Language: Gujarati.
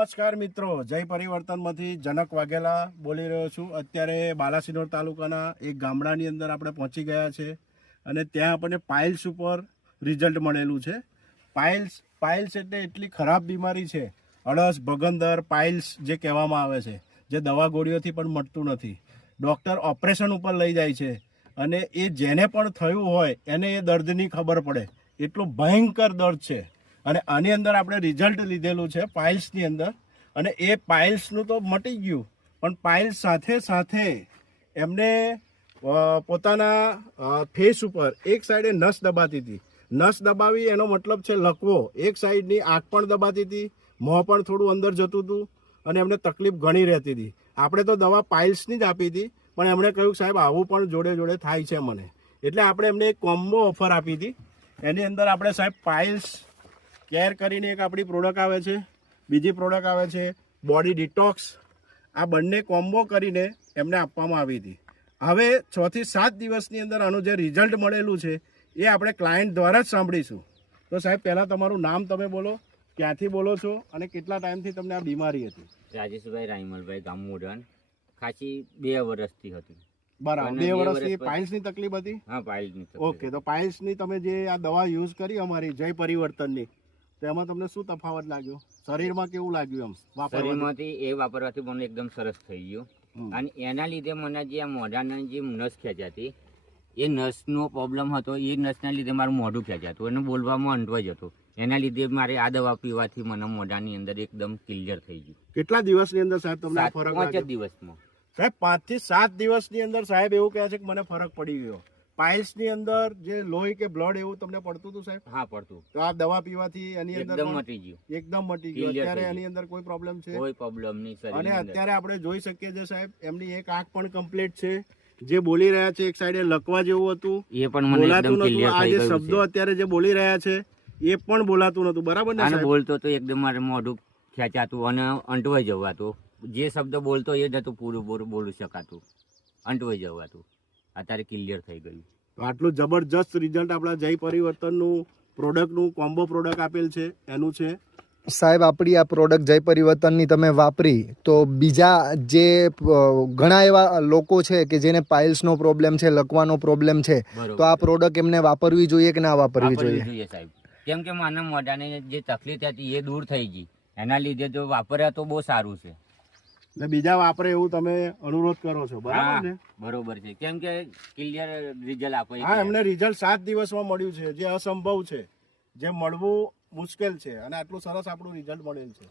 નમસ્કાર મિત્રો, જય પરિવર્તનમાંથી જનક વાઘેલા બોલી રહ્યો છું. અત્યારે બાલાસિનોર તાલુકાના એક ગામડાની અંદર આપણે પહોંચી ગયા છે અને ત્યાં આપણને પાઇલ્સ ઉપર રિઝલ્ટ મળેલું છે. પાઇલ્સ એટલે એટલી ખરાબ બીમારી છે, અળસ, ભગંદર, પાઇલ્સ જે કહેવામાં આવે છે, જે દવા ગોળીઓથી પણ મટતું નથી. ડૉક્ટર ઓપરેશન ઉપર લઈ જાય છે અને એ જેને પણ થયું હોય એને એ દર્દની ખબર પડે, એટલું ભયંકર દર્દ છે. અને આની અંદર આપણે રિઝલ્ટ લીધેલું છે પાઇલ્સની અંદર, અને એ પાઇલ્સનું તો મટી ગયું, પણ પાઇલ્સ સાથે સાથે એમને પોતાના ફેસ ઉપર એક સાઈડે નસ દબાતી હતી. નસ દબાવી એનો મતલબ છે લકવો. એક સાઈડની આંખ પણ દબાતી હતી, મોં પણ થોડું અંદર જતું હતું અને એમને તકલીફ ઘણી રહેતી હતી. આપણે તો દવા પાઇલ્સની જ આપી હતી, પણ એમણે કહ્યું સાહેબ આવું પણ જોડે જોડે થાય છે મને, એટલે આપણે એમને એક કોમ્બો ઓફર આપી હતી. એની અંદર આપણે સાહેબ પાઇલ્સ કેર કરીને એક આપણી પ્રોડક્ટ આવે છે, બીજી પ્રોડક્ટ આવે છે બોડી ડિટોક્સ. આ બંને કોમ્બો કરીને એમને આપવામાં આવી હતી. હવે 6 થી 7 દિવસની અંદર આનું જે રિઝલ્ટ મળેલું છે એ આપણે ક્લાયન્ટ દ્વારા જ સાંભળીશું. તો સાહેબ પહેલાં તમારું નામ તમે બોલો, ક્યાંથી બોલો છો અને કેટલા ટાઈમથી તમને આ બીમારી હતી? રાજેશભાઈ રાયમલભાઈ, ગામ મોઢણ. ખાસી 2 વર્ષથી હતી. બરાબર, 2 વર્ષથી પાઇલ્સની તકલીફ હતી? હા, પાઇલ્સની. ઓકે, તો પાઇલ્સની તમે જે આ દવા યુઝ કરી અમારી જય પરિવર્તનની, તો એમાં તમને શું તફાવત લાગ્યો? શરીરમાં કેવું લાગ્યું? એમ શરીરમાંથી એ વાપરવાથી મને એકદમ સરસ થઈ ગયું. અને એના લીધે મને જે આ મોઢાના જે નસ ખેંચાતી, એ નસનો પ્રોબ્લેમ હતો. એ નસના લીધે મારું મોઢું ખેંચાતું અને બોલવામાં અંટવાઈ જતું. એના લીધે મારે આ દવા પીવાથી મને મોઢાની અંદર એકદમ ક્લિયર થઈ ગયું. કેટલા દિવસની અંદર સાહેબ તમને ફરક લાગ્યો? 5 દિવસમાં સાહેબ 5 થી 7 દિવસની અંદર સાહેબ એવું કહે છે કે મને ફરક પડી ગયો. પાઇલ્સની અંદર જે લોહી કે બ્લડ એવું તમને પડતું હતું સાહેબ? હા, પડતું. તો આ દવા પીવાથી એની અંદર એકદમ મટી ગયું. એકદમ મટી ગયું. અત્યારે એની અંદર કોઈ પ્રોબ્લેમ છે? કોઈ પ્રોબ્લેમ નહીં. અને અત્યારે આપણે જોઈ શકીએ છીએ સાહેબ એમની એક આંખ પણ કમ્પ્લીટ છે. જે બોલી રહ્યા છે એક સાઈડે લકવા જેવું હતું, એ પણ મને બોલાતું એકદમ નતું. ક્લિયર આ થઈ જે ગયું શબ્દો છે. અત્યારે જે બોલી રહ્યા છે એ પણ બોલાતું નતું. બરાબર ને અને સાહેબ? બોલતો તો એકદમ મારે મોઢું ખેંચાતું અને અંટવાઈ જવાતું. જે શબ્દ બોલતો એ જ હતું, પૂરું બોલી શકાતું, અંટવાઈ જવાતું. અત્યારે ક્લિયર થઈ ગયું. તો આટલું જબરજસ્ત રિઝલ્ટ આપણા જય પરિવર્તનનું પ્રોડક્ટનું કોમ્બો પ્રોડક્ટ આપેલ છે એનું છે. સાહેબ, આપણી આ પ્રોડક્ટ જય પરિવર્તનની તમે વાપરી તો બીજા જે ઘણા એવા લોકો છે કે જેને પાઇલ્સનો પ્રોબ્લેમ છે, લકવાનો પ્રોબ્લેમ છે, તો આ પ્રોડક્ટ એમને વાપરવી જોઈએ કે ના વાપરવી જોઈએ? સાહેબ, કેમ કે મારા મોઢાને જે તકલીફ હતી એ દૂર થઈ ગઈ. એના લીધે જો વાપર્યા તો બહુ સારું છે. ને બીજા વાપરે એવું તમે અનુરોધ કરો છો, બરાબર ને? બરોબર છે, કેમ કે ક્લિયર રિઝલ્ટ આપે. હા, એમને રિઝલ્ટ 7 દિવસમાં મળ્યું છે, જે અસંભવ છે, જે મળવું મુશ્કેલ છે, અને આટલું સરસ આપણું રિઝલ્ટ મળેલ છે.